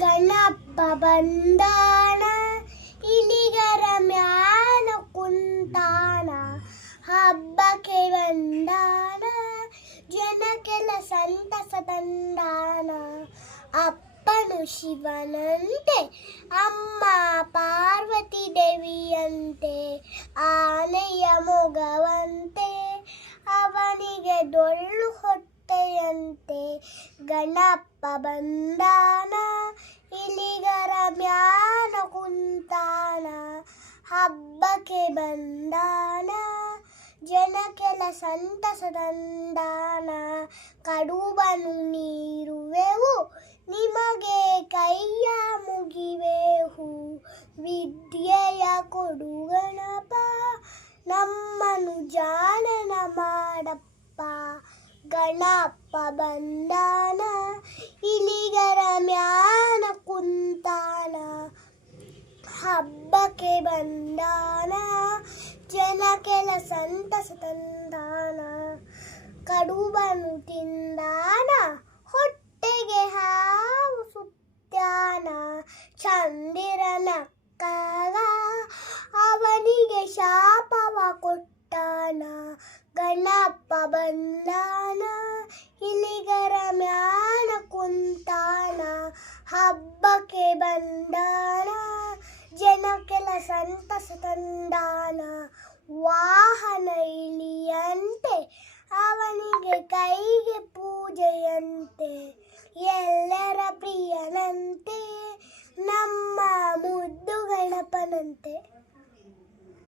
ಗಣಪ ಬಂದಾನ ಇಲಿಗರ ಮ್ಯಾಲ ಕುಂತಾನ, ಹಬ್ಬಕ್ಕೆ ಬಂದಾನ ಜನಕ್ಕೆಲ್ಲ ಸಂತಸ ತಂದಾನ. ಅಪ್ಪನು ಶಿವನಂತೆ ಅಮ್ಮ ಪಾರ್ವತಿ ದೇವಿಯಂತೆ, ಆನೆಯ ಮೊಗವಂತೆ ಅವನಿಗೆ ಡೊಳ್ಳು ಹೊಟ್ಟೆಯಂತೆ. ಗಣಪ ಬಂದಾನ ಇಲಿಗರ ಮ್ಯಾಲ ಕುಂತಾನ, ಹಬ್ಬಕ್ಕೆ ಬಂದಾನ ಜನಕ್ಕೆಲ್ಲ ಸಂತಸ ತಂದಾನ. ಕಡುಬನು ನೀರುವೆವು ನಿಮಗೆ ಕೈಯ ಮುಗಿವೆವು, ವಿದ್ಯೆಯ ಕೊಡು ಗಣಪ ನಮ್ಮನು ಜಾಣನ ಮಾಡಪ್ಪ. ಗಣಪ ಬಂದಾನ ಇಲಿಗರ ಮ್ಯಾಲ ಕುಂತಾನ, ಹಬ್ಬಕ್ಕೆ ಬಂದಾನ ಜನಕ್ಕೆಲ್ಲ ಸಂತಸ ತಂದಾನ. ಕಡುಬನು ತಿಂದಾನ ಹೊಟ್ಟೆಗೆ ಹಾವು ಸುತ್ತಾನ, ಚಂದಿರನ ಕಗ ಅವನಿಗೆ ಶಾಪವ ಕೊಟ್ಟಾನ. ಗಣಪ ಬಂದಾನ ಇಲಿಗರ ಮ್ಯಾಲ ಕುಂತಾನ, ಹಬ್ಬಕ್ಕೆ ಬಂದಾನ ಜನಕ್ಕೆಲ್ಲ ಸಂತಸ ತಂದಾನ. ವಾಹನ